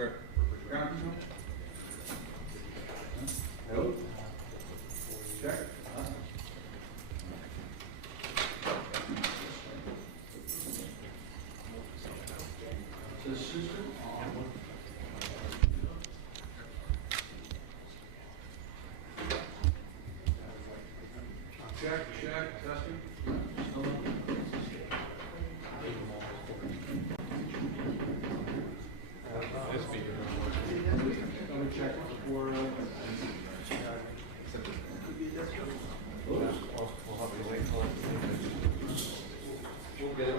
Sure. Ground control? No. Check. The system on. Check, testing. Still on. Let me check before. We'll get it.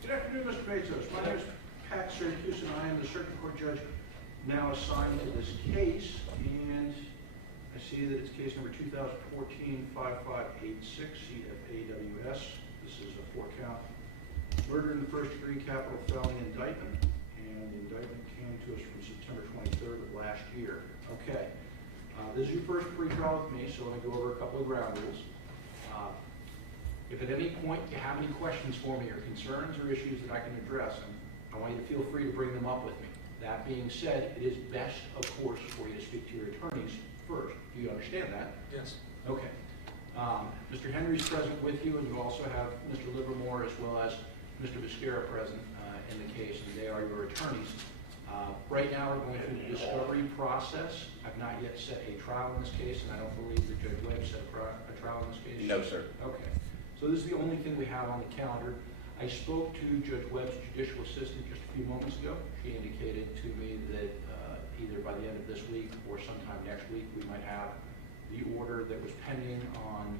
Good afternoon, Mr. Matos. My name is Siracusa, and I am the circuit court judge now assigned to this case. And I see that it's case number 2014-5586, CFAWS. This is a 4-count murder in the first degree capital felony indictment. And the indictment came to us from September 23rd of last year. Okay. This is your first pretrial with me, so let me go over a couple of ground rules. If at any point you have any questions for me or concerns or issues that I can address, I want you to feel free to bring them up with me. That being said, it is best, of course, for you to speak to your attorneys first. Do you understand that? Yes. Okay. Mr. Henry's present with you, and you also have Mr. Livermore as well as Mr. Viscara present in the case, and they are your attorneys. Right now, we're going through the discovery process. I've not yet set a trial in this case, and I don't believe that Judge Webb set a trial in this case. No, sir. Okay. So this is the only thing we have on the calendar. I spoke to Judge Webb's judicial assistant just a few moments ago. She indicated to me that either by the end of this week or sometime next week, we might have the order that was pending on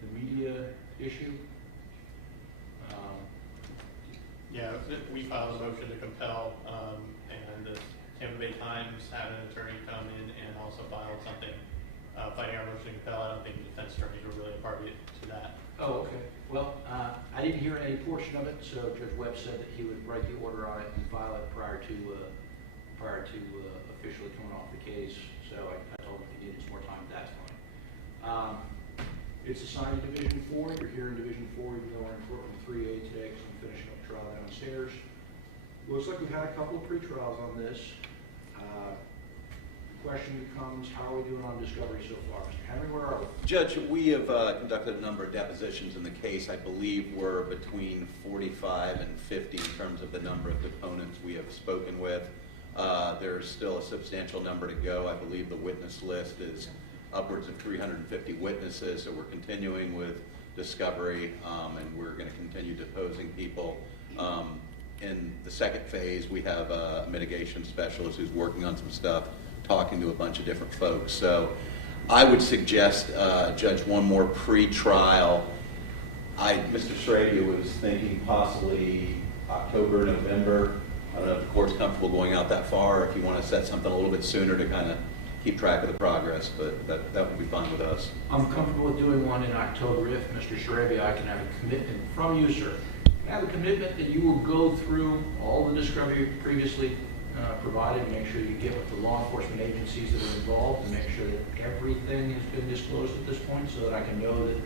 the media issue. Yeah, we filed a motion to compel, and the Tampa Bay Times had an attorney come in and also filed something fighting our motion to compel. I don't think the defense attorneys were really a party to that. Oh, okay. Well, I didn't hear any portion of it, so Judge Webb said that he would write the order on it and file it prior to officially coming off the case. So I told him if he needed some more time, that's fine. It's assigned to Division 4. You're here in Division 4. You're going in court from 3A today because I'm finishing up trial downstairs. Looks like we've had a couple of pre-trials on this. The question becomes, how are we doing on discovery so far? Mr. Henry, where are we? Judge, we have conducted a number of depositions in the case. I believe we're between 45 and 50 in terms of the number of deponents we have spoken with. There's still a substantial number to go. I believe the witness list is upwards of 350 witnesses, so we're continuing with discovery, and we're going to continue deposing people. In the second phase, we have a mitigation specialist who's working on some stuff, talking to a bunch of different folks. So I would suggest, Judge, one more pre-trial. Mr. Siracusa was thinking possibly October, November. I don't know if the court's comfortable going out that far, if you want to set something a little bit sooner to kind of keep track of the progress, but that would be fine with us. I'm comfortable with doing one in October if, Mr. Siracusa, I can have a commitment from you, sir. I have a commitment that you will go through all the discovery previously provided and make sure you get with the law enforcement agencies that are involved and make sure that everything has been disclosed at this point so that I can know that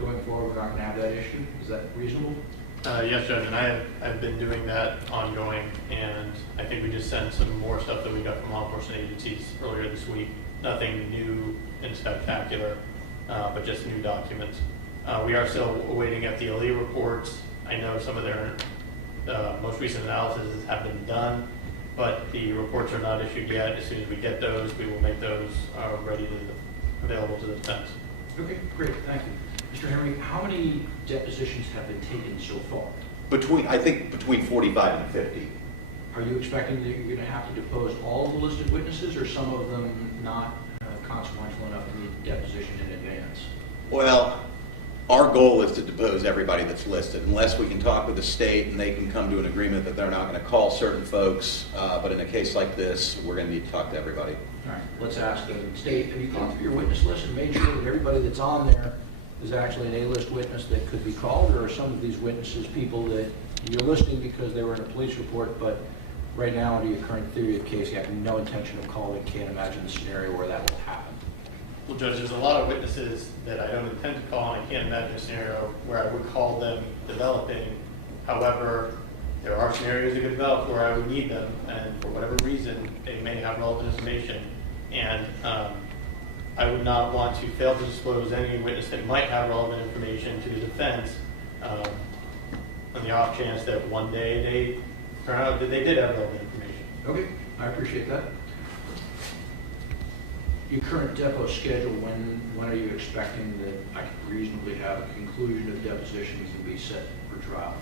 going forward we're not going to have that issue. Is that reasonable? Yes, Judge, and I've been doing that ongoing, and I think we just sent some more stuff that we got from law enforcement agencies earlier this week. Nothing new and spectacular, but just new documents. We are still awaiting FDLE reports. I know some of their most recent analyses have been done, but the reports are not issued yet. As soon as we get those, we will make those available to the defense. Okay, great, thank you. Mr. Henry, how many depositions have been taken so far? I think between 45 and 50. Are you expecting that you're going to have to depose all the listed witnesses or some of them not consequential enough to need deposition in advance? Well, our goal is to depose everybody that's listed, unless we can talk with the state and they can come to an agreement that they're not going to call certain folks. But in a case like this, we're going to need to talk to everybody. All right, let's ask the state, have you gone through your witness list and made sure that everybody that's on there is actually an A-list witness that could be called, or are some of these witnesses people that you're listing because they were in a police report, but right now, under your current theory of case, you have no intention of calling, can't imagine the scenario where that will happen? Well, Judge, there's a lot of witnesses that I don't intend to call, and I can't imagine a scenario where I would call them developing. However, there are scenarios that could develop where I would need them, and for whatever reason, they may have relevant information. And I would not want to fail to disclose any witness that might have relevant information to the defense on the off chance that one day they turn out that they did have relevant information. Okay, I appreciate that. Your current depo schedule, when are you expecting that I could reasonably have a conclusion of depositions and be set for trial?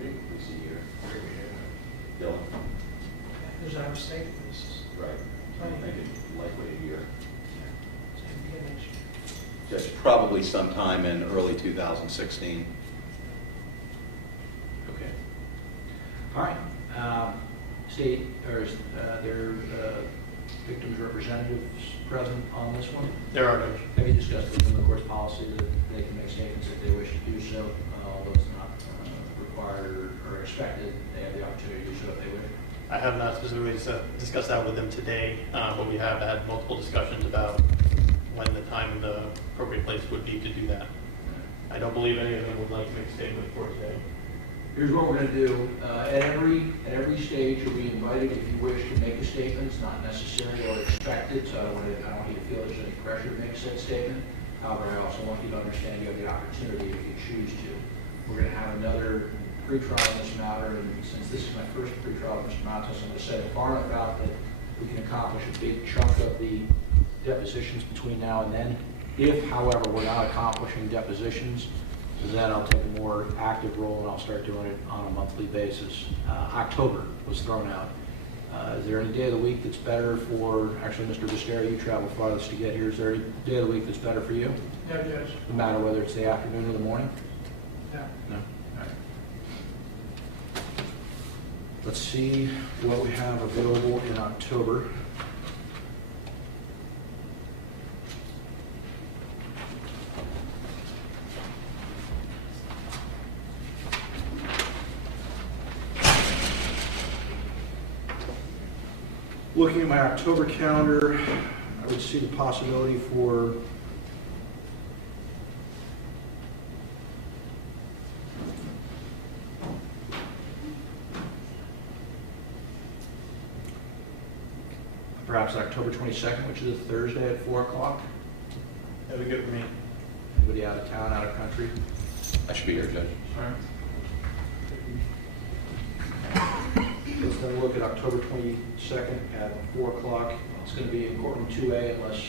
We see here. Dylan? There's out of state cases. Right. I'm thinking likely a year. Yeah. Just probably sometime in early 2016. Okay. All right. State, or is there victims' representatives present on this one? There are, Judge. Have you discussed with them the court's policy that they can make statements if they wish to do so, although it's not required or expected, they have the opportunity to do so if they wish? I have not specifically discussed that with them today, but we have had multiple discussions about when the time and the appropriate place would be to do that. I don't believe any of them would like to make a statement for today. Here's what we're going to do. At every stage, you'll be invited if you wish to make a statement. It's not necessary or expected, so I don't want you to feel there's any pressure to make said statement. However, I also want you to understand you have the opportunity if you choose to. We're going to have another pretrial in this matter, and since this is my first pretrial with Mr. Matos, I'm going to set it far enough out that we can accomplish a big chunk of the depositions between now and then. If, however, we're not accomplishing depositions, then I'll take a more active role and I'll start doing it on a monthly basis. October was thrown out. Is there any day of the week that's better for, actually Mr. Visteri, you travel farthest to get here. Is there any day of the week that's better for you? No, Judge. No matter whether it's the afternoon or the morning? No. No? All right. Let's see what we have available in October. Looking at my October calendar, I would see the possibility for perhaps October 22nd, which is a Thursday at 4 o'clock. That would be good for me. Anybody out of town, out of country? I should be here, Judge. All right. Let's then look at October 22nd at 4 o'clock. It's going to be in courtroom 2A unless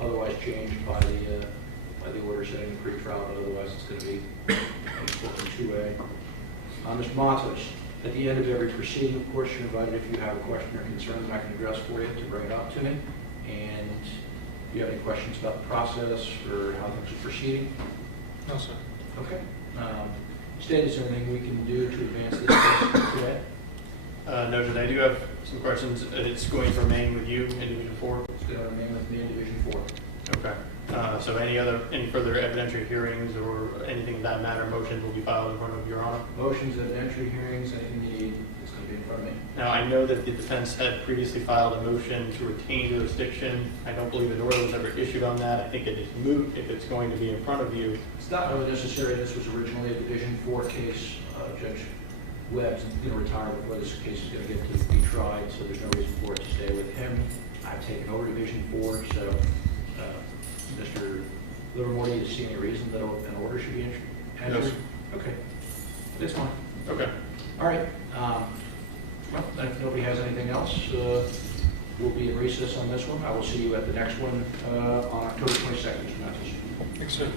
otherwise changed by the order setting the pretrial, but otherwise it's going to be in courtroom 2A. Mr. Matos, at the end of every proceeding, of course, you're invited if you have a question or concern that I can address for you to bring it up to me. And do you have any questions about the process or how things are proceeding? No, sir. Okay. State, is there anything we can do to advance this case today? No, Judge, I do have some questions. It's going to remain with you in Division 4? It's going to remain with me in Division 4. Okay. So any further evidentiary hearings or anything of that matter, motions will be filed in front of Your Honor? Motions, evidentiary hearings, anything you need, it's going to be in front of me. Now, I know that the defense had previously filed a motion to retain jurisdiction. I don't believe an order was ever issued on that. I think it is moot if it's going to be in front of you. It's not really necessary. This was originally a Division 4 case. Judge Webb's going to retire before this case is going to get to be tried, so there's no reason for it to stay with him. I've taken over Division 4, so Mr. Livermore, do you see any reason that an order should be entered? No. Okay. That's fine. Okay. All right. Well, if nobody has anything else, we'll be in recess on this one. I will see you at the next one on October 22nd, Mr. Matos. Thanks, sir.